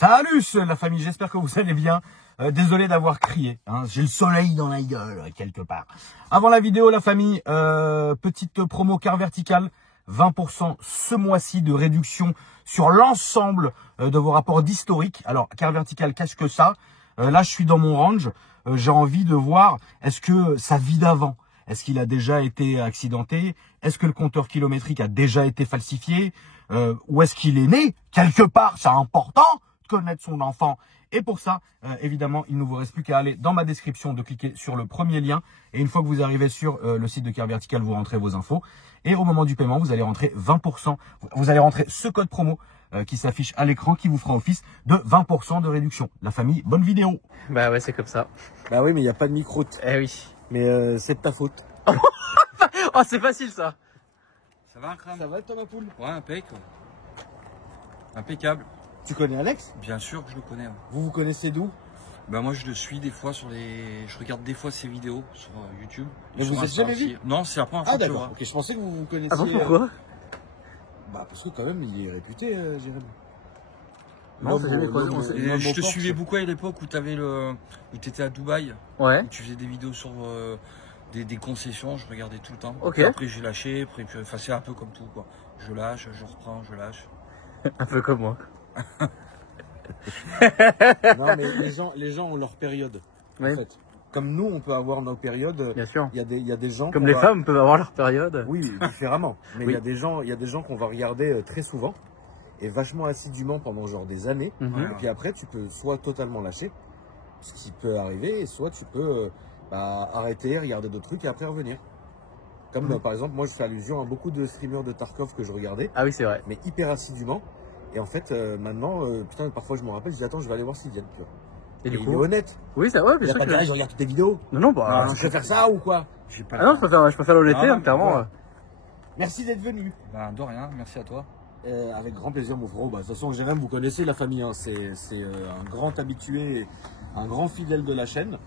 Salut la famille, j'espère que vous allez bien. Désolé d'avoir crié, hein. J'ai le soleil dans la gueule quelque part. Avant la vidéo, la famille, petite promo car vertical, 20% ce mois-ci de réduction sur l'ensemble de vos rapports d'historique. Alors car vertical, qu'est-ce que ça? Là, je suis dans mon range. J'ai envie de voir, est-ce que sa vie d'avant, est-ce qu'il a déjà été accidenté? Est-ce que le compteur kilométrique a déjà été falsifié? Où est-ce qu'il est né? Quelque part, c'est important de connaître son enfant. Et pour ça, évidemment, il ne vous reste plus qu'à aller dans ma description, de cliquer sur le premier lien. Et une fois que vous arrivez sur le site de Car Vertical, vous rentrez vos infos. Et au moment du paiement, vous allez rentrer 20%. Vous allez rentrer ce code promo qui s'affiche à l'écran, qui vous fera office de 20% de réduction. La famille, bonne vidéo. Bah ouais, c'est comme ça. Bah oui, mais il n'y a pas de micro. Eh oui. Mais c'est de ta faute. Oh, c'est facile ça. Ça va, Kram? Ça va, Thomas Poul? Ouais, impeccable. Tu connais Alex? Bien sûr que je le connais. Ouais. Vous vous connaissez d'où? Bah moi je le suis des fois sur les... Je regarde des fois ses vidéos sur YouTube. Mais vous êtes jamais vu? Non, c'est la première fois Ah que je d'accord, vois. ok, je pensais que vous vous connaissiez. Ah bon, pourquoi? Bah parce que quand même il est réputé, Jérémy. Non, c'est jamais croisé, Et je te suivais beaucoup à l'époque où t'avais le... où t'étais à Dubaï. Ouais. Où tu faisais des vidéos sur des concessions, je regardais tout le temps. Ok. Et après j'ai lâché, après enfin, c'est un peu comme tout quoi. Je lâche, je reprends, je lâche. Un peu comme moi. Non mais les gens ont leur période. Oui. En fait. Comme nous on peut avoir nos périodes. Bien sûr. Il y a des gens. Comme les femmes peuvent avoir leur période. Oui, différemment. Mais Oui. il y a des gens qu'on va regarder très souvent et vachement assidûment pendant genre des années. Mhm. Et puis après tu peux soit totalement lâcher, ce qui peut arriver, et soit tu peux arrêter, regarder d'autres trucs et après revenir. Comme par exemple, moi je fais allusion à beaucoup de streamers de Tarkov que je regardais, Ah oui, c'est vrai. mais hyper assidûment. Et en fait, maintenant, putain, parfois je me rappelle, je dis attends, je vais aller voir s'ils viennent. Tu vois. Et du il est coup. honnête. Oui, ça ouais, Il bien a sûr pas que de je regarde toutes tes vidéos. Non, non, bah. Je vais faire ça ou quoi? J'ai pas Ah non, je préfère l'honnêteté, Non, hein, clairement. voilà. Merci d'être venu. Bah, de rien, merci à toi. Avec grand plaisir, mon frérot. Bah, de toute façon, Jérém, vous connaissez la famille. Hein. C'est un grand habitué, un grand fidèle de la chaîne.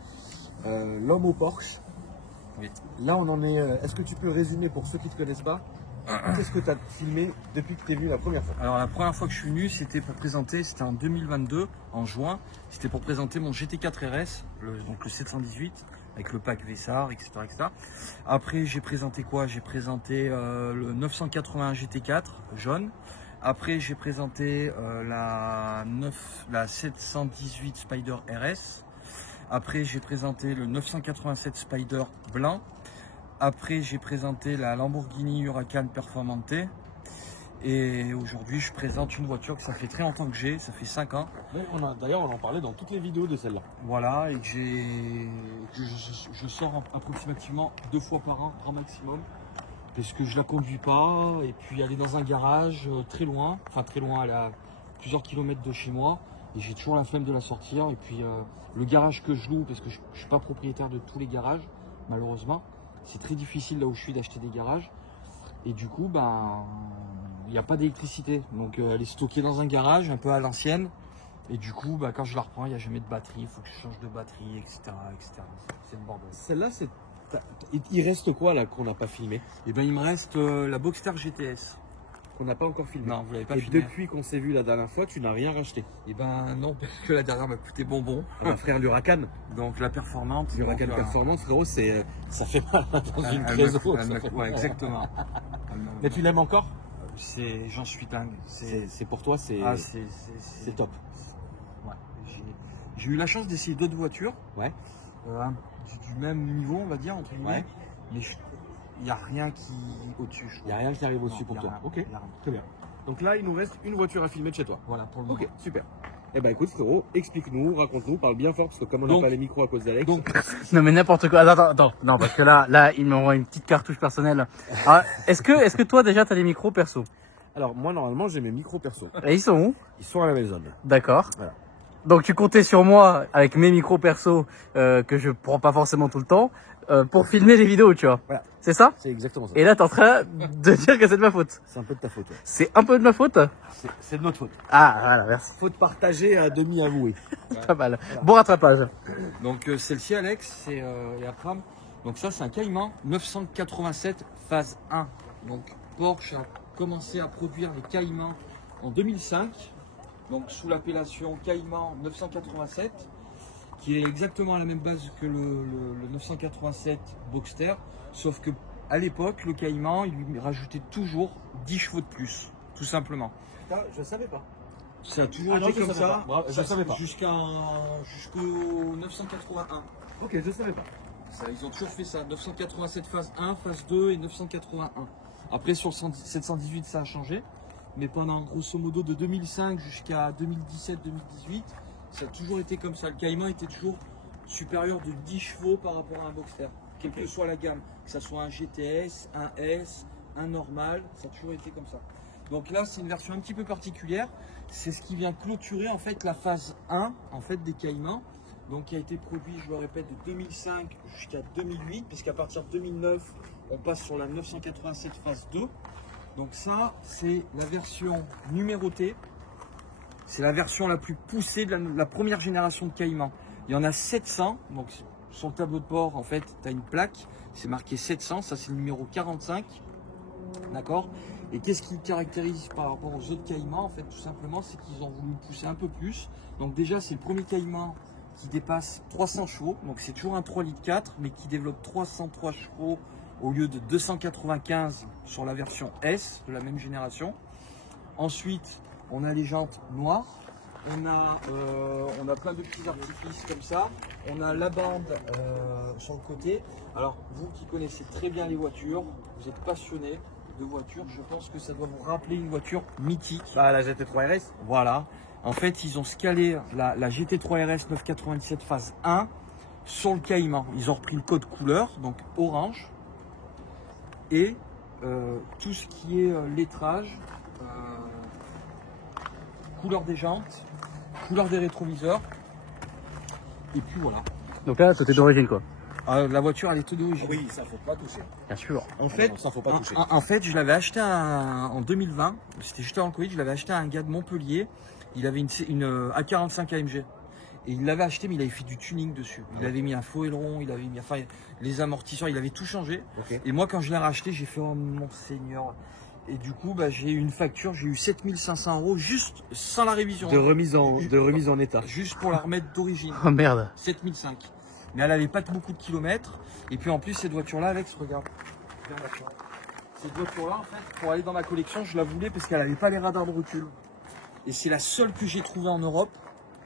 L'homme au Porsche. Oui. Là, on en est. Est-ce que tu peux résumer pour ceux qui ne te connaissent pas? Qu'est-ce que tu as filmé depuis que tu es venu la première fois? Alors la première fois que je suis venu, c'était pour présenter, c'était en 2022, en juin, c'était pour présenter mon GT4 RS, donc le 718, avec le pack Vessar, etc., etc. Après j'ai présenté quoi? J'ai présenté le 980 GT4 jaune. Après j'ai présenté la 718 Spider RS. Après j'ai présenté le 987 Spider blanc. Après, j'ai présenté la Lamborghini Huracan Performante. Et aujourd'hui, je présente une voiture que ça fait très longtemps que j'ai, ça fait 5 ans. D'ailleurs, on en parlait dans toutes les vidéos de celle-là. Voilà, et que je sors approximativement 2 fois par an, grand maximum. Parce que je la conduis pas, et puis elle est dans un garage très loin, enfin très loin, elle est à plusieurs kilomètres de chez moi. Et j'ai toujours la flemme de la sortir. Et puis le garage que je loue, parce que je ne suis pas propriétaire de tous les garages, malheureusement. C'est très difficile là où je suis d'acheter des garages. Et du coup, ben, il n'y a pas d'électricité. Donc elle est stockée dans un garage, un peu à l'ancienne. Et du coup, ben, quand je la reprends, il n'y a jamais de batterie. Il faut que je change de batterie, etc. etc. C'est le bordel. Celle-là, il reste quoi là qu'on n'a pas filmé? Et ben, il me reste la Boxster GTS. Qu'on n'a pas encore filmé. Non, vous l'avez pas Et filmé. depuis qu'on s'est vu la dernière fois, tu n'as rien racheté. Et ben non, parce que la dernière m'a coûté bonbon. Un frère, l'Huracan. Donc la performante. L'Huracan donc, performante, frérot, ça fait mal dans une elle trésor. ouais, exactement. Mais tu l'aimes encore? J'en suis dingue. C'est pour toi, c'est top. Ouais. J'ai eu la chance d'essayer d'autres voitures. Ouais. Du même niveau, on va dire, entre guillemets. Ouais. Mais il n'y a rien qui au-dessus. Il n'y a rien qui arrive au-dessus Non, pour y a toi. rien, Ok, y a rien. très bien. Donc là, il nous reste une voiture à filmer de chez toi. Voilà, pour le moment. Ok, super. Eh ben écoute frérot, explique-nous, raconte-nous, parle bien fort parce que comme on n'a pas les micros à cause d'Alex. Donc, Non, mais n'importe quoi. Attends. Non, parce que là, il m'envoie une petite cartouche personnelle. Alors, est-ce que toi, déjà, t'as des micros perso? Alors moi normalement j'ai mes micros perso. Et ils sont où? Ils sont à la maison. D'accord. Voilà. Donc, tu comptais sur moi, avec mes micros perso, que je prends pas forcément tout le temps, pour filmer les vidéos, tu vois. Voilà. C'est ça? C'est exactement ça. Et là, t'es en train de dire que c'est de ma faute. C'est un peu de ta faute. Ouais. C'est un peu de ma faute? C'est de notre faute. Ah, voilà, merci. Faute partagée à demi avouée. Pas mal. Bon rattrapage. donc celle-ci, Alex, c'est et Akram. Donc ça, c'est un Cayman 987 phase 1. Donc Porsche a commencé à produire les Caymans en 2005. donc sous l'appellation Cayman 987, qui est exactement à la même base que le 987 Boxster, sauf que à l'époque, le Cayman, il lui rajoutait toujours 10 chevaux de plus, tout simplement. Putain, je savais pas. Ça a toujours non, été je comme savais ça, pas. Bravo, je savais pas. jusqu'au 981. Ok, je savais pas. Ça, ils ont toujours fait ça, 987 phase 1, phase 2 et 981. Après sur 718 ça a changé, mais pendant grosso modo de 2005 jusqu'à 2017-2018, ça a toujours été comme ça. Le Cayman était toujours supérieur de 10 chevaux par rapport à un Boxster, quelle que soit la gamme, que ce soit un GTS, un S, un normal, ça a toujours été comme ça. Donc là c'est une version un petit peu particulière, c'est ce qui vient clôturer en fait la phase 1 en fait des Caymans. Donc qui a été produit, je le répète, de 2005 jusqu'à 2008, puisqu'à partir de 2009, on passe sur la 987 phase 2. Donc ça, c'est la version numérotée. C'est la version la plus poussée de la première génération de Cayman. Il y en a 700. Donc sur le tableau de bord, en fait, tu as une plaque. C'est marqué 700. Ça, c'est le numéro 45. D'accord? Et qu'est-ce qui caractérise par rapport aux autres Caymans? En fait, tout simplement, c'est qu'ils ont voulu pousser un peu plus. Donc déjà, c'est le premier Cayman qui dépasse 300 chevaux, donc c'est toujours un 3 litres 4, mais qui développe 303 chevaux au lieu de 295 sur la version S de la même génération. Ensuite, on a les jantes noires, on a plein de petits artifices comme ça, on a la bande sur le côté. Alors, vous qui connaissez très bien les voitures, vous êtes passionné de voitures, je pense que ça doit vous rappeler une voiture mythique. Bah, la GT3 RS. Voilà. En fait, ils ont scalé la GT3 RS 997 phase 1 sur le Cayman. Ils ont repris le code couleur, donc orange, et tout ce qui est lettrage, couleur des jantes, couleur des rétroviseurs, et puis voilà. Donc là, tout est d'origine, quoi. La voiture, elle est toute d'origine. Oui, ça faut pas toucher. Bien sûr. En fait, non, ça faut pas toucher. En fait, je l'avais acheté en 2020. C'était juste avant le Covid. Je l'avais acheté à un gars de Montpellier. Il avait une A45 AMG. Et il l'avait acheté, mais il avait fait du tuning dessus. Il avait mis un faux aileron, il avait mis les amortisseurs, il avait tout changé. Okay. Et moi, quand je l'ai racheté, j'ai fait oh mon Seigneur. Et du coup, bah, j'ai eu une facture, j'ai eu 7500 € juste sans la révision. De remise en état. Juste pour la remettre d'origine. Oh merde. 7005. Mais elle avait pas beaucoup de kilomètres. Et puis en plus, cette voiture-là, Alex, regarde. Cette voiture-là, en fait, pour aller dans ma collection, je la voulais parce qu'elle n'avait pas les radars de recul. Et c'est la seule que j'ai trouvée en Europe.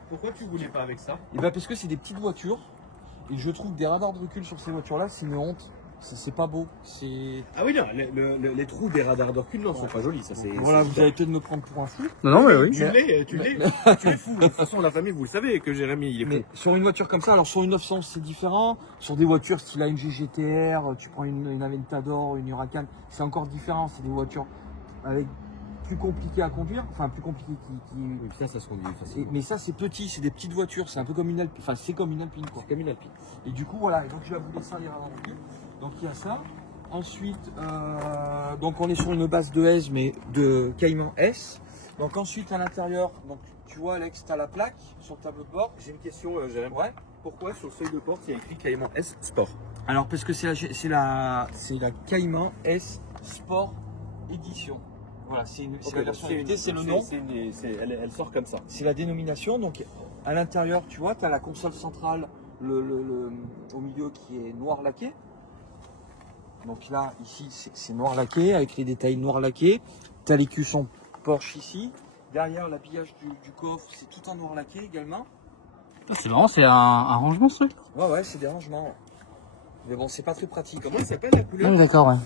Pourquoi tu voulais pas avec ça? Et bah parce que c'est des petites voitures. Et je trouve des radars de recul sur ces voitures-là, c'est une honte. C'est pas beau. Ah oui, non, les trous des radars de recul, non, sont pas jolis. Ça, voilà, vous avez peut-être me prendre pour un fou. Non, mais oui. Tu l'es. Tu es fou. De toute façon, la famille, vous le savez que Jérémy, il est fou. Mais sur une voiture comme ça, alors sur une 900 c'est différent. Sur des voitures style AMG GTR, tu prends une Aventador, une Huracan, c'est encore différent. C'est des voitures avec plus compliquées à conduire, enfin plus compliquées Oui, ça se conduit facilement. mais ça c'est petit, c'est des petites voitures, c'est un peu comme une Alpine, enfin c'est comme une Alpine quoi. C'est comme une Alpine. Et du coup voilà, et donc je la voulais sans les radars de recul. Donc il y a ça. Ensuite, donc on est sur une base de S, mais de Cayman S. Donc ensuite à l'intérieur, donc tu vois Alex, tu as la plaque sur le tableau de bord. J'ai une question, Jérémy. Ouais. Pourquoi sur le seuil de porte il y a écrit Cayman S Sport? Alors parce que c'est la Cayman S Sport Edition. Voilà, c'est la version limitée, c'est le nom. Elle sort comme ça. C'est la dénomination. Donc à l'intérieur, tu vois, tu as la console centrale au milieu qui est noir laqué. Donc là, ici, c'est noir laqué avec les détails noir laqué. Tu as les cuissons Porsche ici. Derrière, l'habillage du coffre, c'est tout en noir laqué également. C'est marrant, c'est un rangement, ce truc. Ouais, c'est des rangements. Mais bon, c'est pas très pratique. Comment il s'appelle la couleur? Ah oui, d'accord, ouais.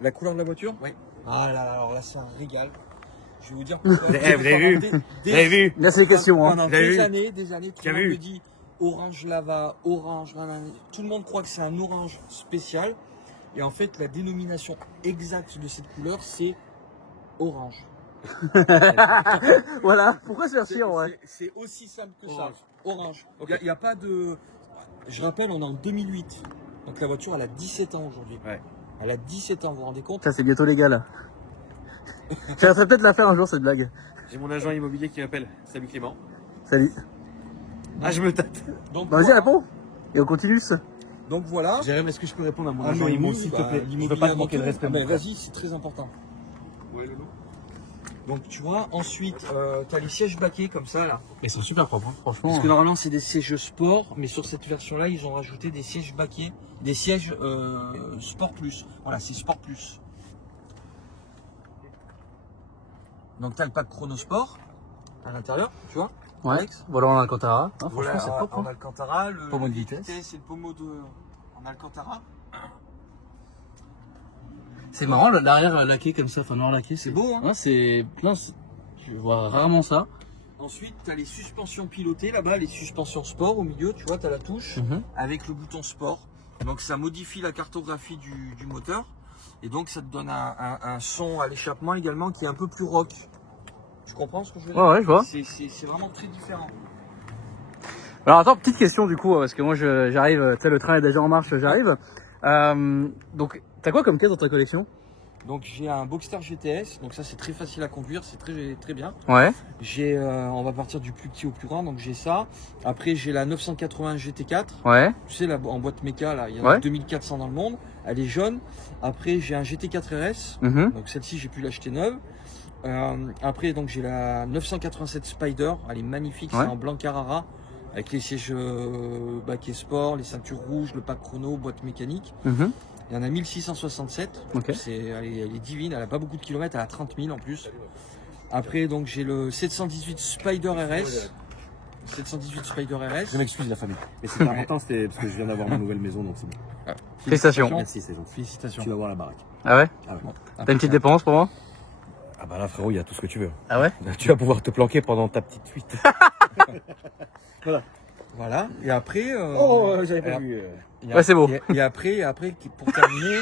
La couleur de la voiture? Oui. Ah là là, alors là, c'est un régal. Je vais vous dire pourquoi. Vous avez vu? Vous avez vu? Là, c'est les questions, hein. Pendant Vous avez des vu? années, tout le monde me dit orange lava, orange, nanana. Tout le monde croit que c'est un orange spécial. Et en fait, la dénomination exacte de cette couleur, c'est orange. Voilà, pourquoi se faire chier, ouais. C'est aussi simple que Orange. ça. Orange. Il Ok. n'y a pas de... Je rappelle, on est en 2008. Donc la voiture, elle a 17 ans aujourd'hui. Ouais. Elle a 17 ans, vous vous rendez compte? Ça, c'est bientôt légal. J'aimerais peut-être la faire un jour, cette blague. J'ai mon agent immobilier qui m'appelle. Salut Clément. Salut. Ah, je me tâte. Donc, Bah, vas-y, voilà. réponds. Et on continue. Donc voilà. Jérémy, est-ce que je peux répondre à mon Ah, agent mais immo, oui, s'il te bah, plaît? Je veux l'immobilier pas te avant manquer de tout. respect. Ah, mon mais frère. vas-y, c'est très important. Ouais, Lolo. Donc tu vois, ensuite tu as les sièges baquets comme ça là. Mais c'est super propre, hein. Franchement. Parce que normalement c'est des sièges sport, mais sur cette version là ils ont rajouté des sièges baquets, des sièges sport plus. Voilà, c'est sport plus. Donc tu as le pack Chronosport à l'intérieur, tu vois. Ouais. Alex. Voilà, on a Alcantara. Hein, franchement, Voilà, c'est propre. en Hein. Alcantara, le Pommeau de vitesse. c'est le pommeau en Alcantara. C'est marrant, l'arrière laqué comme ça, enfin noir laqué. C'est beau, hein. Ouais, c'est plein. Je vois rarement ça. Ensuite, tu as les suspensions pilotées là-bas, les suspensions sport au milieu, tu vois, tu as la touche avec le bouton sport. Donc ça modifie la cartographie du moteur et donc ça te donne un son à l'échappement également qui est un peu plus rock. Tu comprends ce que je veux dire? Ouais, je vois. C'est vraiment très différent. Alors attends, petite question du coup, parce que moi j'arrive, tu sais, le train est déjà en marche, j'arrive. Donc, t'as quoi comme caisse dans ta collection? Donc j'ai un Boxster GTS, donc ça c'est très facile à conduire, c'est très bien. Ouais. J'ai, on va partir du plus petit au plus grand, donc j'ai ça. Après j'ai la 980 GT4. Ouais. Tu sais, en boîte méca, là, il y en a 2400 dans le monde. Elle est jaune. Après, j'ai un GT4 RS. Donc, celle-ci, j'ai pu l'acheter neuve. Après, donc, j'ai la 987 Spider. Elle est magnifique. C'est en blanc Carrara. Avec les sièges baquet sport, les ceintures rouges, le pack chrono, boîte mécanique. Il y en a 1667. Elle est divine. Elle n'a pas beaucoup de kilomètres. Elle a 30 000 en plus. Après, donc, j'ai le 718 Spider RS. 718 Spider RS. Je m'excuse la famille. Mais c'était important, c'était parce que je viens d'avoir ma nouvelle maison, donc c'est bon. Félicitations. Merci, c'est gentil. Félicitations. Tu vas voir la baraque. Ah ouais? Ah ouais. Bon, T'as une petite dépense pour moi? Ah bah là frérot, il y a tout ce que tu veux. Ah ouais? Tu vas pouvoir te planquer pendant ta petite fuite. Voilà. Et après. j'avais pas vu. Ouais, c'est beau. Et après, pour terminer.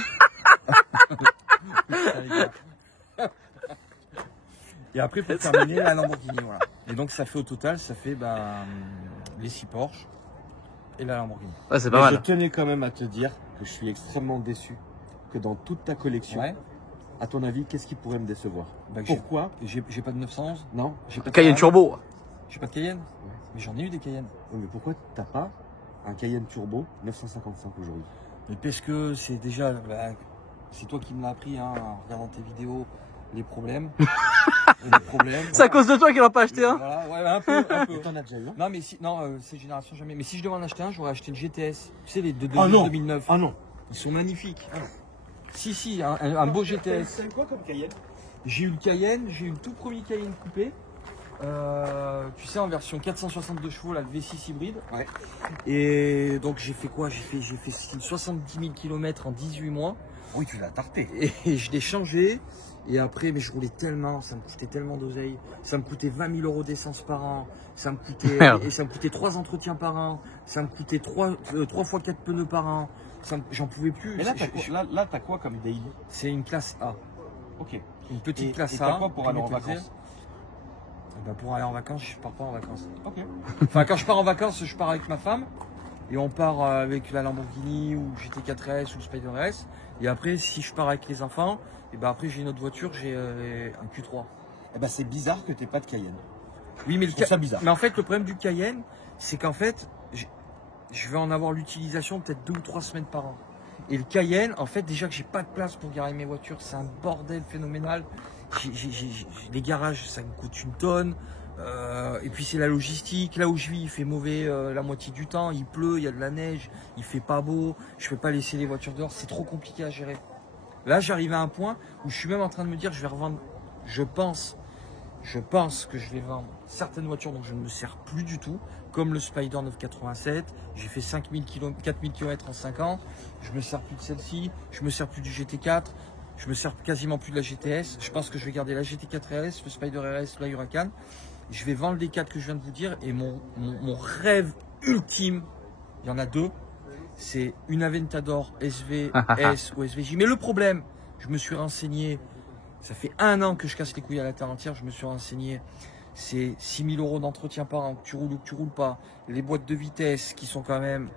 Et après, pour terminer, la Lamborghini, voilà. Et donc, ça fait au total, ça fait les 6 Porsche et la Lamborghini. Ouais, c'est pas Je mal. tenais quand même à te dire que je suis extrêmement déçu que dans toute ta collection, à ton avis, qu'est-ce qui pourrait me décevoir? Pourquoi? J'ai pas de 911. Non. J'ai pas de Cayenne Ferrari. Turbo. J'ai pas de Cayenne. Mais j'en ai eu des Cayennes. Oui, mais pourquoi t'as pas un Cayenne Turbo 955 aujourd'hui? Mais parce que c'est déjà. C'est toi qui me l'as appris, hein, en regardant tes vidéos, les problèmes. C'est à cause de toi qu'il va pas acheter un? Voilà, ouais, un peu. T'en as déjà eu un? Non, mais ces générations jamais. Mais si je devais en acheter un, j'aurais acheté une GTS. Tu sais, les de Ah non. 2009. Ah non. Ils sont magnifiques. Si, un beau GTS. C'est quoi comme Cayenne? J'ai eu le Cayenne, j'ai eu le tout premier Cayenne coupé. Tu sais, en version 462 chevaux, là, le V6 hybride. Ouais. Et donc j'ai fait quoi? J'ai fait 70 000 km en 18 mois. Oui, tu l'as tarté. Et je l'ai changé. Et après, mais je roulais tellement, ça me coûtait tellement d'oseille. Ça me coûtait 20 000 € d'essence par an. Ça me coûtait 3 entretiens par an. Ça me coûtait 3 fois 4 pneus par an. J'en pouvais plus. Mais là, t'as quoi comme daily? C'est une classe A. Ok. Une petite classe et A. t'as quoi pour aller en vacances? Pour aller en vacances, je pars pas en vacances. Ok. Enfin, quand je pars en vacances, je pars avec ma femme. Et on part avec la Lamborghini ou GT4S ou Spider S. Et après, si je pars avec les enfants, et ben après j'ai une autre voiture, j'ai un Q3. Eh ben c'est bizarre que t'aies pas de Cayenne. Oui, mais Je trouve ça bizarre. Mais en fait, le problème du Cayenne, c'est qu'en fait, je vais en avoir l'utilisation peut-être 2 ou 3 semaines par an. Et le Cayenne, en fait, déjà que j'ai pas de place pour garer mes voitures, c'est un bordel phénoménal. Les garages, ça me coûte une tonne. Et puis c'est la logistique. Là où je vis, il fait mauvais la moitié du temps. Il pleut, il y a de la neige, il fait pas beau. Je peux pas laisser les voitures dehors. C'est trop compliqué à gérer. Là, j'arrive à un point où je suis même en train de me dire, je vais revendre. Je pense que je vais vendre certaines voitures dont je ne me sers plus du tout, comme le Spider 987. J'ai fait 4000 km en 5 ans. Je me sers plus de celle-ci. Je me sers plus du GT4. Je me sers quasiment plus de la GTS. Je pense que je vais garder la GT4 RS, le Spider RS, la Huracan. Je vais vendre les 4 que je viens de vous dire. Et mon rêve ultime, il y en a 2. C'est une Aventador SV, S ou SVJ. Mais le problème, je me suis renseigné. Ça fait 1 an que je casse les couilles à la terre entière. Je me suis renseigné. C'est 6 000 € d'entretien par an, que tu roules ou que tu roules pas. Les boîtes de vitesse qui sont quand même...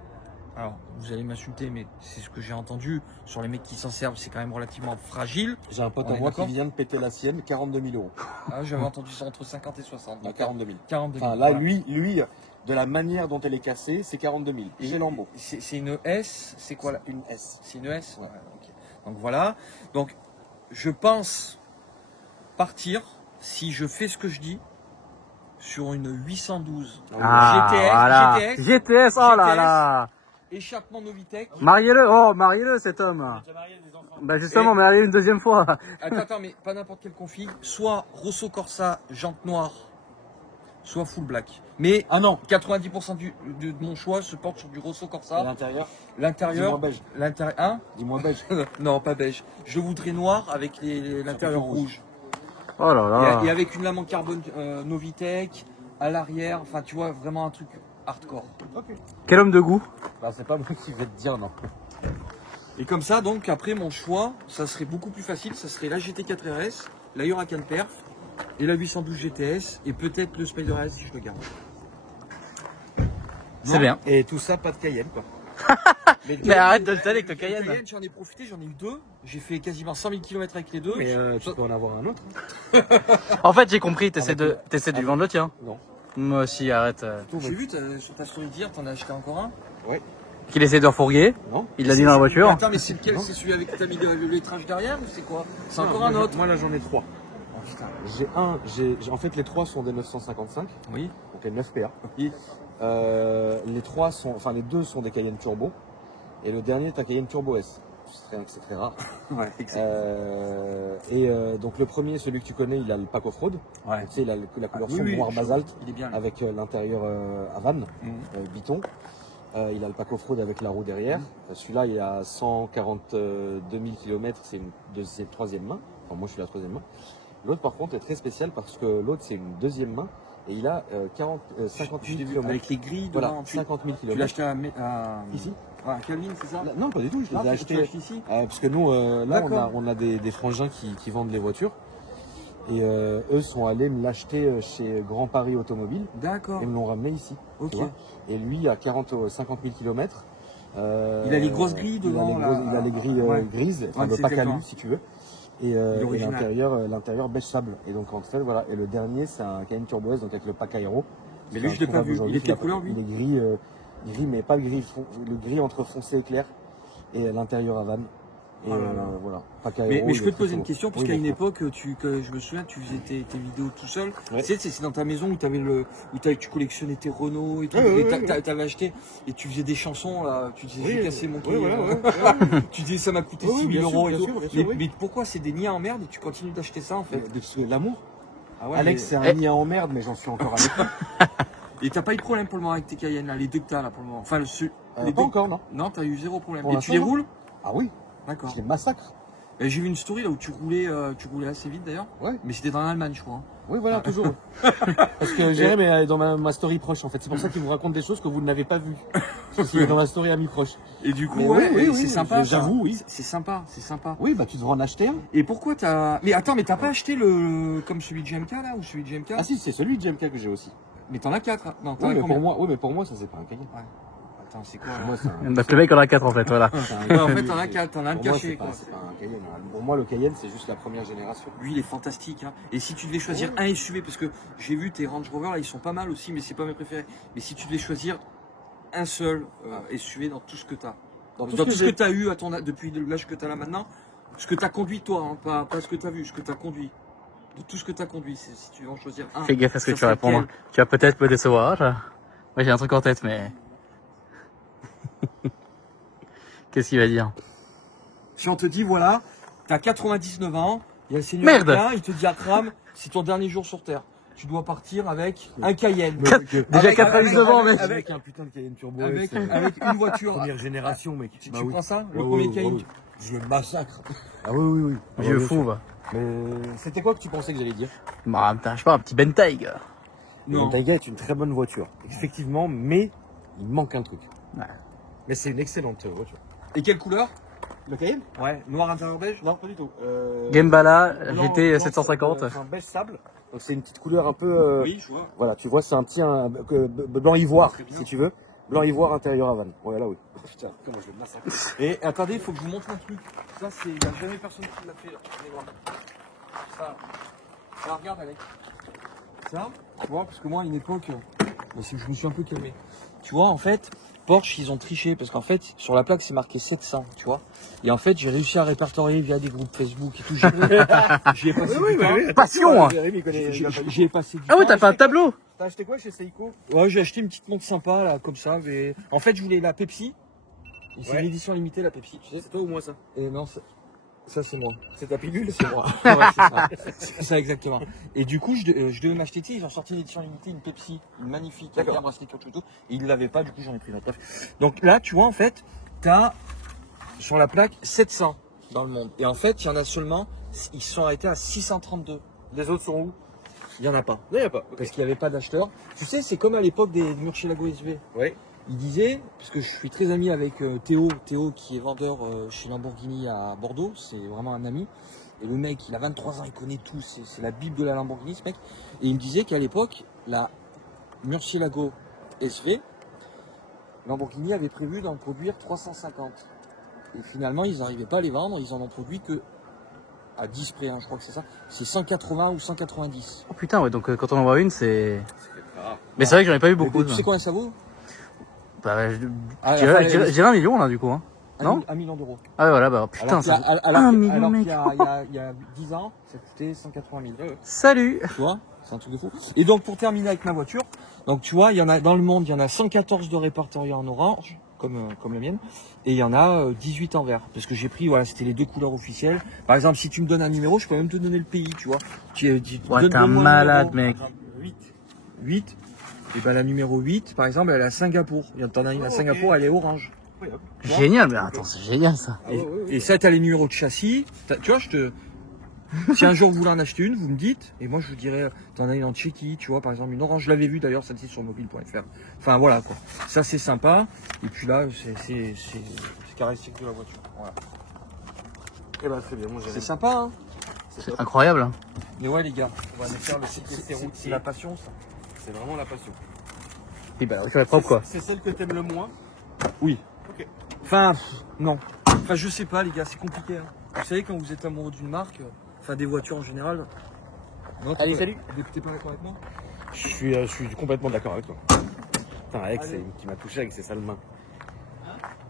Alors, vous allez m'insulter, mais c'est ce que j'ai entendu sur les mecs qui s'en servent. C'est quand même relativement fragile. J'ai un pote On à est moi qui d'accord vient de péter la sienne, 42 000 €. Ah, j'avais entendu ça entre 50 et 60. Non, 42 000. 42 000. Enfin, là, voilà. lui, de la manière dont elle est cassée, c'est 42 000. Chez Lambeau. C'est une S, c'est quoi là? Une S. C'est une S. Ouais. Ok. Donc voilà. Donc je pense partir si je fais ce que je dis, sur une 812 voilà. GTS, GTS, oh là là. échappement Novitec. Mariez-le cet homme. Bah justement, mariez-le une deuxième fois. Attends, mais pas n'importe quelle config. Soit Rosso Corsa, jante noire, soit full black. Mais Ah non, 90% de mon choix se porte sur du Rosso Corsa. l'intérieur. L'intérieur. Dis-moi beige. L'intérieur. Hein? Dis-moi beige. Non, pas beige. Je voudrais noir avec l'intérieur rouge. Oh là là. Et avec une lame en carbone Novitec à l'arrière. Enfin, tu vois, vraiment un truc hardcore. Ok. Quel homme de goût. Bah, c'est pas moi qui vais te dire non. Et comme ça, donc, après, mon choix, ça serait beaucoup plus facile. Ça serait la GT4 RS, la Huracan Perf et la 812 GTS et peut-être le Spider S si je le garde. C'est bien. Et tout ça, pas de Cayenne, quoi. Mais arrête de le taler avec le Cayenne. J'en ai profité, j'en ai eu deux. J'ai fait quasiment 100 000 km avec les deux. Mais tu peux en avoir un autre. En fait, j'ai compris, t'essaies de lui vendre le tien. Non. Moi aussi, arrête. J'ai vu sur ta story d'hier, t'en as acheté encore un. Ouais. Qu'il essaie de refourguer. Non. Il l'a dit dans la voiture. Attends, mais c'est lequel? C'est celui avec que t'as mis le lettrage derrière ou c'est quoi? C'est encore un autre. Moi là, j'en ai 3. Oh putain. En fait, les 3 sont des 955. Oui. Donc les 9 PA. Oui. Les 2 sont des Cayenne Turbo. Et le dernier est un Cayenne Turbo S. C'est très rare. Ouais, Donc le premier, celui que tu connais, il a le pack off-road. Ouais. Tu sais, il a la couleur sombre oui, noir basalte il est bien. avec l'intérieur Havane, Biton. Il a le pack off-road avec la roue derrière. Celui-là, il a 142 000 km, c'est une troisième main. Enfin, moi, je suis la troisième main. L'autre, par contre, est très spécial parce que l'autre, c'est une deuxième main. Et il a 50 000 km. Avec les grilles Voilà, devant. 50 000 Tu l'as km. acheté à Ici à Calvin, c'est ça? Non, pas du tout, je les ai achetés ici. parce que nous, là, D'accord. on a des frangins qui vendent les voitures. Et eux sont allés me l'acheter chez Grand Paris Automobile D'accord. et me l'ont ramené ici. Ok. Tu vois. Et lui, il a 50 000 km. Il a les grosses grilles devant. Il a les grilles grises, enfin le c'est pack à d'accord. lui si tu veux. Et l'intérieur beige sable. Et donc en fait, voilà. Et le dernier, c'est un Cayenne Turbo S, donc avec le pack aéro. Mais lui, je l'ai pas vu. Il est de quelle couleur, lui? Il est gris, mais pas le gris entre foncé et clair. Et l'intérieur Havane. Et voilà. Pack aéro, mais je peux te poser une question, parce qu'à une époque. époque, je me souviens, tu faisais tes vidéos tout seul. Ouais. Tu sais, c'est dans ta maison où tu collectionnais tes Renault et tout. Ouais, et ouais, t'avais acheté et tu faisais des chansons là. Tu disais Oui, j'ai cassé mon ouais, Cayenne. voilà, Tu disais ça m'a coûté Oui, 6 000 bien euros sûr, et tout. bien sûr, oui. Mais pourquoi c'est des niais en merde et tu continues d'acheter ça en fait? Parce que l'amour. Ah ouais, Alex, c'est un nid en merde, mais j'en suis encore avec lui. Et t'as pas eu de problème pour le moment avec tes Cayennes là, les deux que t'as là pour le moment. Enfin, Pas encore, non. Non, t'as eu zéro problème. Pour Et l'instant, tu les non. roules? Ah oui, D'accord. je les massacre. J'ai vu une story là où tu roulais assez vite d'ailleurs. Ouais. Mais c'était dans l'Allemagne, je crois. Hein. Oui, voilà, toujours. Parce que Jérém est dans ma story proche, en fait. C'est pour ça qu'il vous raconte des choses que vous n'avez pas vues. Parce qu'il est dans ma story ami proche. Et du coup, Mais oui, c'est sympa. j'avoue, oui. C'est sympa, c'est sympa. Oui, bah tu devrais en acheter un. Et pourquoi t'as. Mais attends, mais t'as pas acheté comme celui de GMK là ou celui de GMK? Ah si, c'est celui de GMK que j'ai aussi. Mais t'en as 4. Hein. Non, t'en Oui, as combien? mais pour moi, ça c'est pas un Cayenne. Ouais. Attends, c'est quoi là? Pour moi, c'est un- Donc le mec en a 4 en fait, voilà. c'est un- Ouais, en fait, t'en as 4, t'en as un Pour moi, caché c'est quoi. pas un Cayenne. Pour moi, le Cayenne, c'est juste la première génération. Lui, il est fantastique. Hein. Et si tu devais choisir un SUV, parce que j'ai vu tes Range Rover là, ils sont pas mal aussi, mais c'est pas mes préférés. Mais si tu devais choisir un seul SUV dans tout ce que t'as, dans tout ce que t'as eu depuis l'âge que t'as là maintenant, ce que t'as conduit toi, hein, pas ce que t'as vu, ce que t'as conduit. De tout ce que t'as conduit, si tu veux en choisir un. Fais gaffe à ce que ça tu vas serait répondre. Tu vas peut-être me décevoir. Moi j'ai un truc en tête, mais. Qu'est-ce qu'il va dire? Si on te dit, voilà, t'as 99 ans, il y a le Seigneur Merde. qui vient, il te dit, Akram, c'est ton dernier jour sur Terre. Tu dois partir avec un Cayenne. Déjà 99 ans, mec. Avec un putain de Cayenne Turbo. Avec une voiture. Première génération, mec. Tu prends ça, le premier Cayenne. Je le massacre. Ah oui. Vieux fou, va. Mais c'était quoi que tu pensais que j'allais dire? Bah, putain, je sais pas, un petit Bentayg. Non. Le Taiga est une très bonne voiture, effectivement, mais il manque un truc. Ouais. Mais c'est une excellente voiture. Et quelle couleur? Le Cayenne? Ouais, noir intérieur beige? Non, pas du tout. Gembala, Blanc, GT blanc, 750. C'est un beige sable. Donc c'est une petite couleur un peu. Oui, je vois. Voilà, tu vois, c'est un petit blanc ivoire, Très bien. si tu veux. Blanc ivoire intérieur Havane. Voilà, oui. Putain, comment je le massacre. Et attendez, il faut que je vous montre un truc. Ça, il n'y a jamais personne qui l'a fait. Là. Allez voir. Ça, regarde, Alex. Ça, tu vois, parce que moi, à une époque, Mais je me suis un peu calmé. Tu vois, en fait, Porsche, ils ont triché parce qu'en fait, sur la plaque, c'est marqué 700, tu vois. Et en fait, j'ai réussi à répertorier via des groupes Facebook et tout. J'y ai passé du temps. Passion, hein. J'y ai passé du Ah oui, temps. t'as fait un tableau. T'as acheté quoi chez Seiko? Ouais, j'ai acheté une petite montre sympa, là, comme ça. Mais... En fait, je voulais la Pepsi. Et c'est Ouais. une édition limitée, la Pepsi, tu sais. C'est toi ou moi ça? Et non, ça c'est moi. C'est ta pilule? C'est moi. Ouais, c'est ça. C'est ça, exactement. Et du coup, je devais m'acheter, tu sais, ils ont sorti une édition limitée, une Pepsi, une magnifique, avec un bracelet tout. Et ils l'avaient pas, du coup, j'en ai pris une autre. Bref. Donc là, tu vois, en fait, t'as sur la plaque 700 dans le monde. Et en fait, il y en a seulement, ils se sont arrêtés à 632. Les autres sont où? Il y en a pas. Non, il n'y a pas. Parce qu'il n'y avait pas d'acheteurs. Tu sais, c'est comme à l'époque des Murcielago SV. Ouais. Il disait, parce que je suis très ami avec Théo qui est vendeur chez Lamborghini à Bordeaux, c'est vraiment un ami. Et le mec, il a 23 ans, il connaît tout, c'est la bible de la Lamborghini ce mec. Et il me disait qu'à l'époque, la Murcielago SV, Lamborghini avait prévu d'en produire 350. Et finalement, ils n'arrivaient pas à les vendre, ils en ont produit que à 10 près, hein, je crois que c'est ça. C'est 180 ou 190. Oh putain, ouais, donc quand on en voit une, c'est. Ah. Mais c'est vrai que j'en ai pas vu Et beaucoup. tu sais combien ça vaut? Bah, je Ah, dirais enfin, je dirais 1 million là, du coup. Hein. Non 1 million d'euros. Ah ouais, voilà, bah putain, ça. alors 1 million, alors mec. qu'il y a 10 ans, ça coûtait 180 000. Salut. Tu vois, c'est un truc de fou. Et donc pour terminer avec ma voiture, donc tu vois, il y en a dans le monde, il y en a 114 de répertoriés en orange, comme la mienne, et il y en a 18 en vert. Parce que j'ai pris, voilà, c'était les deux couleurs officielles. Par exemple, si tu me donnes un numéro, je peux même te donner le pays, tu vois. Ouais, t'es un malade, mec. 8. Et ben la numéro 8, par exemple, elle est à Singapour. Il y en a une à Singapour, elle est orange. Génial, mais attends, c'est génial ça. Et ça, tu as les numéros de châssis. Tu vois, si un jour vous voulez en acheter une, vous me dites. Et moi, je vous dirais, t'en as une en Tchéquie, tu vois, par exemple, une orange. Je l'avais vue d'ailleurs, celle-ci sur mobile.fr. Enfin, voilà, quoi. Ça, c'est sympa. Et puis là, c'est caractéristique de la voiture. Voilà. Eh ben, très bien, moi C'est sympa, hein. C'est incroyable. Hein. Mais ouais, les gars, on va aller faire le site des routes. C'est la passion, ça. C'est vraiment la passion. Et bah, la voiture est propre quoi. C'est celle que t'aimes le moins? Oui. Ok. Enfin, non. Enfin, je sais pas, les gars, c'est compliqué. Hein. Vous savez, quand vous êtes amoureux d'une marque, enfin des voitures en général. Non, Allez, salut. T'es pas d'accord avec moi? Je suis complètement d'accord avec toi. Putain, Alex, qui m'a touché avec ses sales mains.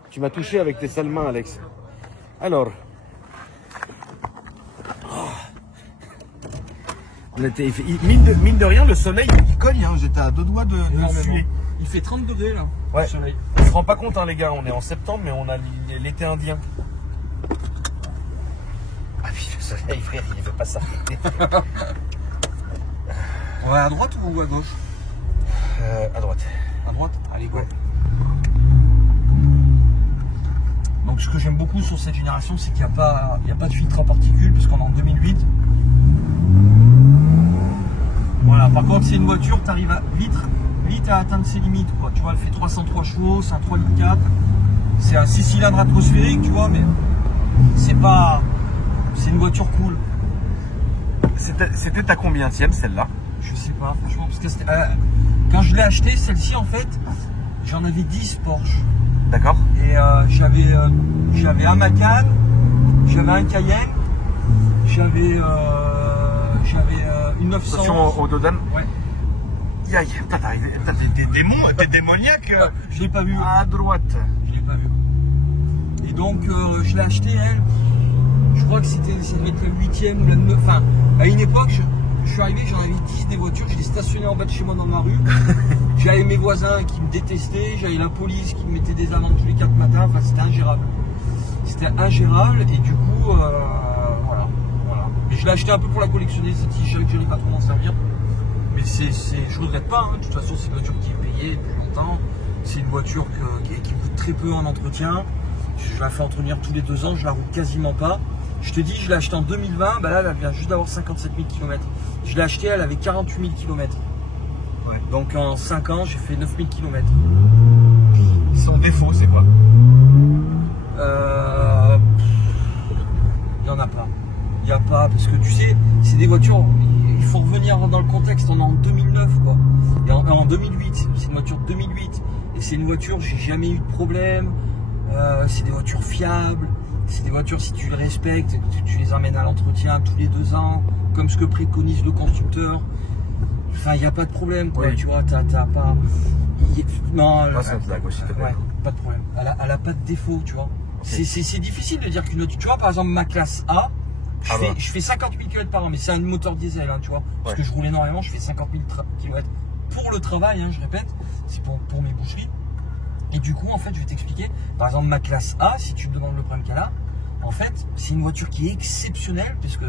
Tu m'as touché avec tes sales mains, Alex. Alors. Mine de rien, le soleil, il cogne. Hein. J'étais à 2 doigts de suer. Il fait 30 degrés là. Ouais. Le soleil. On se rend pas compte, hein, les gars. On est en septembre, mais on a l'été indien. Ah puis le soleil, frère, il veut pas s'arrêter. Ouais, à droite ou à gauche? À droite. À droite? Allez, go. Donc ce que j'aime beaucoup sur cette génération, c'est qu'il n'y a pas de filtre à particules, parce qu'on est en 2008. Voilà, par contre c'est une voiture, tu arrives vite à atteindre ses limites, quoi. Tu vois, elle fait 303 chevaux, c'est un 3,4 litres. C'est un 6 cylindres atmosphérique, tu vois, mais c'est une voiture cool. C'était ta combienième, celle-là? Je sais pas, franchement, parce que quand je l'ai acheté, celle-ci, en fait, j'en avais 10 Porsche. D'accord. Et j'avais un Macan, j'avais un Cayenne, j'avais une 900. Attention au Dodan. Ouais. Aïe, putain, t'as des démons, t'es démoniaque. Je l'ai pas vu. À droite. Je l'ai pas vu. Et donc je l'ai acheté, elle. Je crois que ça devait être la 8e ou la 9e. Enfin, à une époque, je suis arrivé, j'en avais 10 des voitures, je les stationnais en bas de chez moi dans ma rue. J'avais mes voisins qui me détestaient, j'avais la police qui me mettait des amendes tous les 4 matins. Enfin, c'était ingérable. C'était ingérable et du coup, voilà. Et je l'ai acheté un peu pour la collectionner, cette je savais que je n'allais pas trop m'en servir. Mais je regrette pas, hein. De toute façon c'est une voiture qui est payée depuis longtemps. C'est une voiture qui coûte très peu en entretien. Je la fais entretenir tous les 2 ans, je la roule quasiment pas. Je te dis, je l'ai acheté en 2020, bah là elle vient juste d'avoir 57 000 km. Je l'ai acheté, elle avait 48 000 km. Ouais. Donc en 5 ans, j'ai fait 9 000 km. Son défaut, c'est quoi? Il n'y en a pas. Il n'y a pas, parce que tu sais, c'est des voitures, il faut revenir dans le contexte, on est en 2009 quoi. Et en 2008, c'est une voiture de 2008. Et c'est une voiture, j'ai jamais eu de problème. C'est des voitures fiables. C'est des voitures, si tu les respectes, tu les emmènes à l'entretien tous les 2 ans, comme ce que préconise le constructeur. Enfin, il n'y a pas de problème, quoi. Oui. Tu vois, t'as pas. Non, c'est de la gauche, ouais, pas de problème. Elle a pas de défaut, tu vois. Okay. C'est difficile de dire qu'une autre. Tu vois, par exemple, ma classe A, je fais 50 000 km par an, mais c'est un moteur diesel, hein, tu vois. Parce que je roule énormément, je fais 50 000 km pour le travail, hein, je répète. C'est pour mes boucheries. Et du coup, en fait, je vais t'expliquer. Par exemple, ma classe A, si tu me demandes le problème qu'elle a, en fait, c'est une voiture qui est exceptionnelle, parce que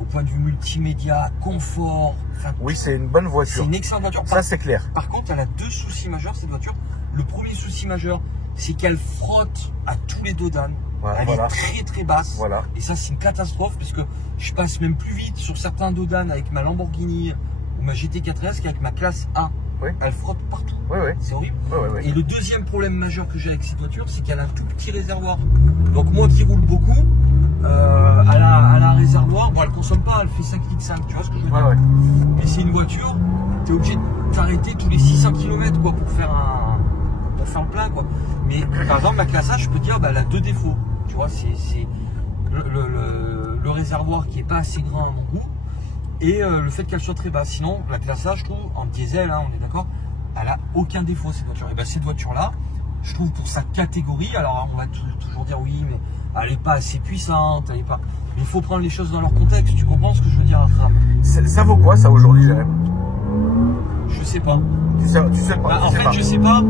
au point de vue multimédia, confort. Oui, c'est une bonne voiture. C'est une excellente voiture. Ça, c'est clair. Par contre, elle a deux soucis majeurs, cette voiture. Le premier souci majeur, c'est qu'elle frotte à tous les dodanes. Ouais, elle est très très basse. Voilà. Et ça, c'est une catastrophe, parce que je passe même plus vite sur certains dodanes avec ma Lamborghini ou ma GT4S qu'avec ma classe A. Oui. Elle frotte partout. Oui, oui. C'est horrible. Oui, oui, oui. Et le deuxième problème majeur que j'ai avec cette voiture, c'est qu'elle a un tout petit réservoir. Donc moi qui roule beaucoup, elle a un réservoir. Bon, elle consomme pas, elle fait 5,5 litres, tu vois ce que je veux dire. Ouais. Mais c'est une voiture, tu es obligé de t'arrêter tous les 600 km quoi, pour faire le plein, quoi. Mais par exemple, ma classe A, je peux te dire, bah, elle a deux défauts. Tu vois, c'est le réservoir qui est pas assez grand à mon goût. Et le fait qu'elle soit très basse. Sinon, la classe A, je trouve, en diesel, hein, on est d'accord, elle a aucun défaut, cette voiture. Et ben cette voiture-là, je trouve pour sa catégorie, alors on va toujours dire oui, mais elle n'est pas assez puissante, elle est pas. Mais il faut prendre les choses dans leur contexte. Tu comprends ce que je veux dire, Akram? Ça vaut quoi ça aujourd'hui, Jérém? Je sais pas. Tu sais pas. Bah, en fait, je sais pas.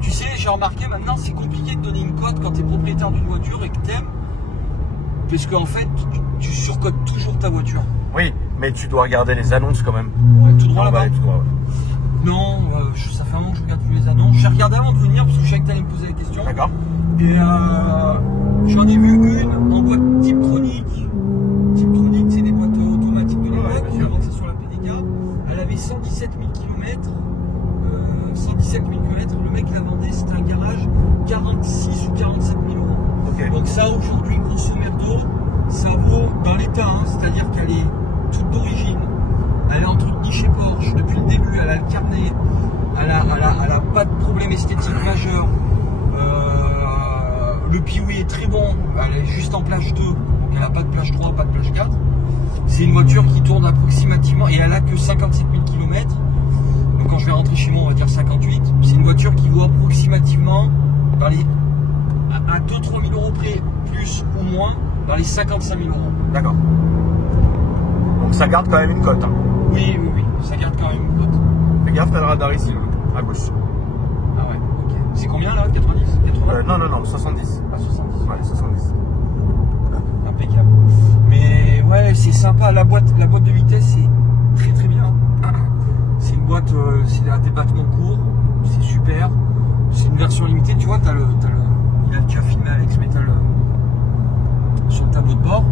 Tu sais, j'ai remarqué maintenant, c'est compliqué de donner une cote quand tu es propriétaire d'une voiture et que t'aimes, parce qu'en fait, tu surcotes toujours ta voiture. Oui, mais tu dois regarder les annonces quand même. Ouais, tout droit là-bas. Tout droit, ouais. Non, ça fait un moment que je regarde plus les annonces. J'ai regardé avant de venir parce que je savais que tu allais me poser la question. D'accord. Et j'en ai vu une en boîte Tiptronic. Tiptronic, c'est des boîtes automatiques de l'époque. bien sûr. C'est sur la PDK. Elle avait 117 000 km. 117 000 km. Le mec la vendait, c'était un garage 46 ou 47 000 euros. Ok. Donc ça, aujourd'hui, grosso merdo, ça vaut dans l'état, hein, c'est-à-dire qu'elle est toute d'origine. Elle est entretenue chez Porsche depuis le début, elle a le carnet, elle a pas de problème esthétique majeur. Le Piwi est très bon, elle est juste en plage 2, donc elle n'a pas de plage 3, pas de plage 4. C'est une voiture qui tourne approximativement et elle a que 57 000 km. Donc quand je vais rentrer chez moi, on va dire 58. C'est une voiture qui vaut approximativement dans les, à 2-3 000 euros près, plus ou moins, dans les 55 000 euros. D'accord. Donc ça garde quand même une cote. Hein. Oui, ça garde quand même une cote. Fais gaffe, t'as le radar ici, à gauche. Ah ouais, ok. C'est combien là? 90? 80? Non, 70. Ah, 70. Ouais, 70. Impeccable. Mais ouais, c'est sympa. La boîte de vitesse, c'est très très bien. C'est une boîte, c'est un débattement court. C'est super. C'est une version limitée. Tu vois, tu as filmé Alex, mais t'as sur le tableau de bord.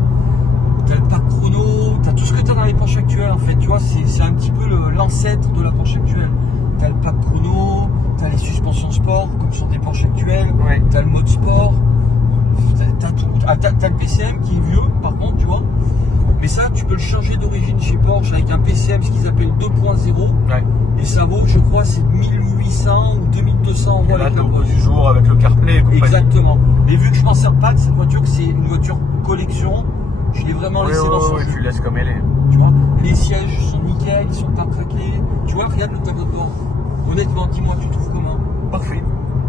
T'as le pack chrono, t'as tout ce que t'as dans les Porsche actuelles en fait, tu vois, c'est un petit peu l'ancêtre de la Porsche actuelle. T'as le pack chrono, t'as les suspensions sport, comme sur des Porsche actuelles, Ouais. t'as le mode sport, t'as tout. Ah, t'as le PCM qui est vieux par contre, tu vois. Mais ça, tu peux le changer d'origine chez Porsche avec un PCM, ce qu'ils appellent 2.0. Ouais. Et ça vaut, je crois, c'est 1800 ou 2200 euros. Et là, avec t'es la au bout boîte. du jour avec le CarPlay et compagnie. Exactement. Mais vu que je m'en sers pas de cette voiture, que c'est une voiture collection, je l'ai vraiment Oui, laissé dans son jus. tu laisses comme elle est. Tu vois, les sièges sont nickel, ils sont pas craqués. Tu vois, regarde le tableau de bord. Honnêtement, dis-moi, tu trouves comment? Parfait.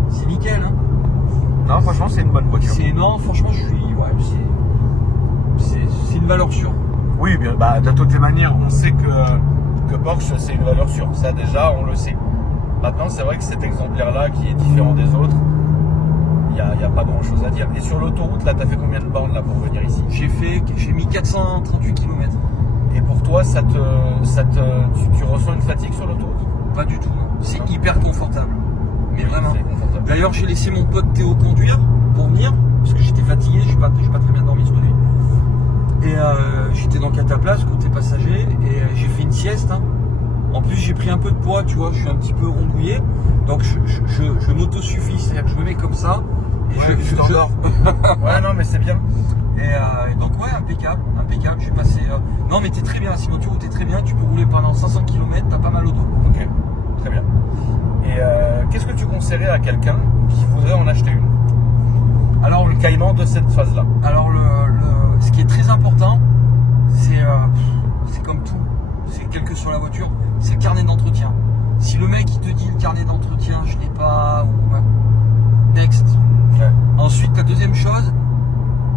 C'est nickel, hein? Non, franchement, c'est une bonne voiture. Non, franchement, je suis. Ouais, c'est une valeur sûre. Oui, bien, bah, de toutes les manières, on sait que Porsche, c'est une valeur sûre. Ça, déjà, on le sait. Maintenant, c'est vrai que cet exemplaire-là, qui est différent des autres, il n'y a pas grand-chose à dire. Et sur l'autoroute, là, tu as fait combien de bornes là, pour venir ici? J'ai mis 438 km. Et pour toi, tu ressens une fatigue sur l'autoroute? Pas du tout. C'est hyper confortable. Mais vraiment. C'est confortable. D'ailleurs, j'ai laissé mon pote Théo conduire pour venir, parce que j'étais fatigué, j'ai pas très bien dormi ce nuit. Et j'étais donc à ta place, côté passager, et j'ai fait une sieste. Hein. En plus, j'ai pris un peu de poids, tu vois, je suis un petit peu rondouillé. Donc, je m'autosuffis, c'est-à-dire que je me mets comme ça. Et Ouais, je t'endors. Ouais, non, mais c'est bien. Et donc, ouais, impeccable. J'ai passé. Non, mais t'es très bien, Simon, tu t'es très bien. Tu peux rouler pendant 500 km, t'as pas mal au dos. Ok, très bien. Et qu'est-ce que tu conseillerais à quelqu'un qui voudrait en acheter une? Alors, le Cayman de cette phase-là. Alors, ce qui est très important, c'est comme tout, c'est quelle que soit la voiture, c'est le carnet d'entretien. Si le mec il te dit le carnet d'entretien, je l'ai pas, ou next. Ouais. Ensuite, la deuxième chose,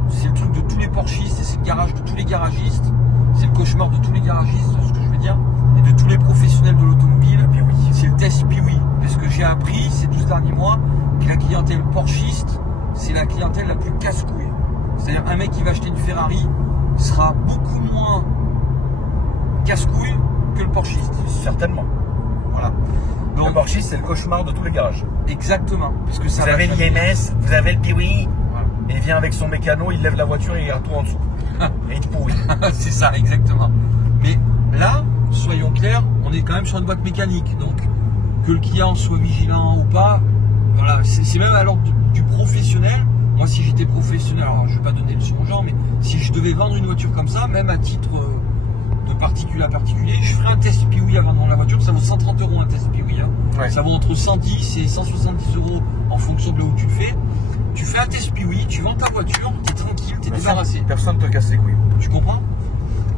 c'est le truc de tous les porchistes et c'est le garage de tous les garagistes. C'est le cauchemar de tous les garagistes, ce que je veux dire, et de tous les professionnels de l'automobile. C'est le test Piwi. Parce que j'ai appris ces 12 derniers mois que la clientèle porchiste, c'est la clientèle la plus casse-couille. C'est-à-dire un mec qui va acheter une Ferrari sera beaucoup moins casse-couille que le porchiste. Certainement. Voilà. Donc, Donc, le porchiste, c'est le cauchemar de tous les garages. exactement. Parce que ça Vous va avez faire- l'IMS, vous avez le Piwi, Voilà. et il vient avec son mécano, il lève la voiture et il regarde tout en dessous. Et il te pourrit. C'est ça, exactement. Mais là, soyons clairs, on est quand même sur une boîte mécanique. Donc, que le client soit vigilant ou pas, voilà, c'est même à l'ordre du professionnel. Moi, si j'étais professionnel, alors je vais pas donner le son aux gens, mais si je devais vendre une voiture comme ça, même à titre de particulier à particulier, je ferais un test Piwi avant de vendre la voiture. Ça vaut 130 € un test Piwi. Hein. Ouais. Ça vaut entre 110 et 170 € en fonction de où tu le fais. Tu fais un test Piwi, tu vends ta voiture, tu es tranquille, tu es Mais ça, débarrassé. personne ne te casse les couilles. Tu comprends?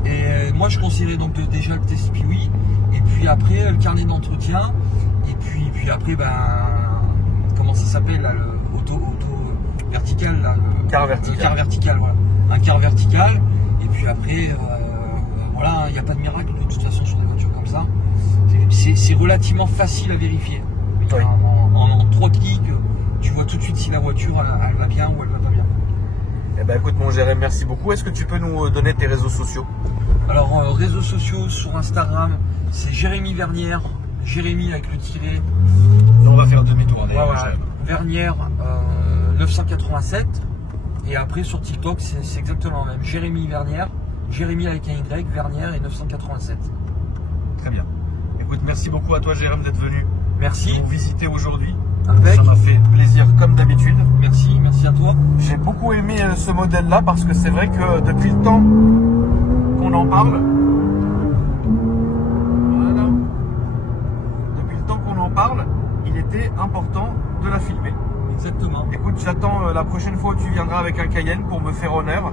Et moi je conseillerais donc déjà le test Piwi, et puis après le carnet d'entretien, et puis après comment ça s'appelle là, le auto vertical là, Quart vertical. le quart vertical, voilà. Un quart vertical, et puis après voilà, il n'y a pas de miracle de toute façon sur des voitures comme ça. C'est relativement facile à vérifier. Oui. En 3 clics, tu vois tout de suite si la voiture elle va bien ou elle va pas bien. Eh ben écoute mon Jérém, merci beaucoup. Est-ce que tu peux nous donner tes réseaux sociaux? Alors, réseaux sociaux, sur Instagram, c'est Jérémy Vernière, Jérémy avec le tiret, Nous, on va faire demi-tour. voilà, Vernière 987. Et après, sur TikTok, c'est exactement le même. Jérémy Vernière, Jérémy avec un Y, Vernière et 987. Très bien. Écoute, merci beaucoup à toi Jérém d'être venu Merci, nous visiter aujourd'hui. impec. Ça m'a fait plaisir comme d'habitude. Merci à toi. J'ai beaucoup aimé ce modèle-là parce que c'est vrai que depuis le temps qu'on en parle, voilà, depuis le temps qu'on en parle, il était important de la filmer. Exactement. Écoute, j'attends la prochaine fois où tu viendras avec un Cayenne pour me faire honneur.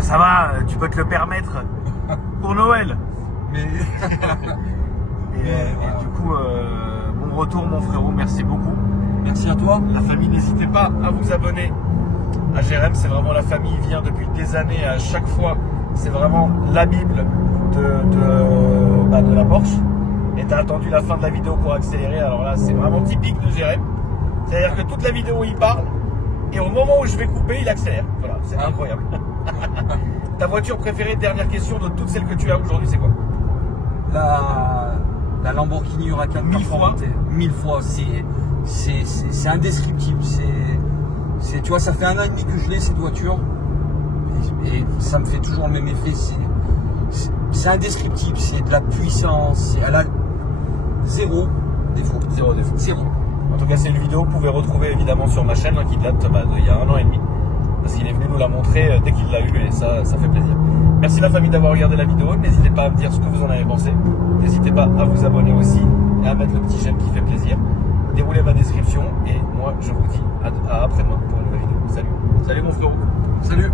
Ça va, tu peux te le permettre pour Noël. Mais Et du coup, bon retour mon frérot, merci beaucoup. merci à toi. La famille, n'hésitez pas à vous abonner à Jérém, c'est vraiment la famille, il vient depuis des années, à chaque fois, c'est vraiment la Bible de la Porsche. Et t'as attendu la fin de la vidéo pour accélérer, alors là c'est vraiment typique de Jérém. C'est-à-dire que toute la vidéo il parle, et au moment où je vais couper, il accélère. Voilà, c'est incroyable. Ta voiture préférée, dernière question, de toutes celles que tu as aujourd'hui, c'est quoi? La Lamborghini Huracan 1000 fois. 1000 fois, c'est indescriptible. Tu vois, ça fait 1 an et demi que je l'ai cette voiture et ça me fait toujours le même effet. C'est indescriptible, c'est de la puissance, elle a 0 défaut. Zéro défaut. 0. En tout cas, c'est une vidéo que vous pouvez retrouver évidemment sur ma chaîne, qui date d'il y a 1 an et demi. Parce qu'il est venu nous la montrer dès qu'il l'a eu et ça fait plaisir. Merci la famille d'avoir regardé la vidéo. N'hésitez pas à me dire ce que vous en avez pensé. N'hésitez pas à vous abonner aussi et à mettre le petit j'aime qui fait plaisir. Déroulez ma description et moi je vous dis à après-demain pour une nouvelle vidéo. Salut. Salut mon frérot. Salut.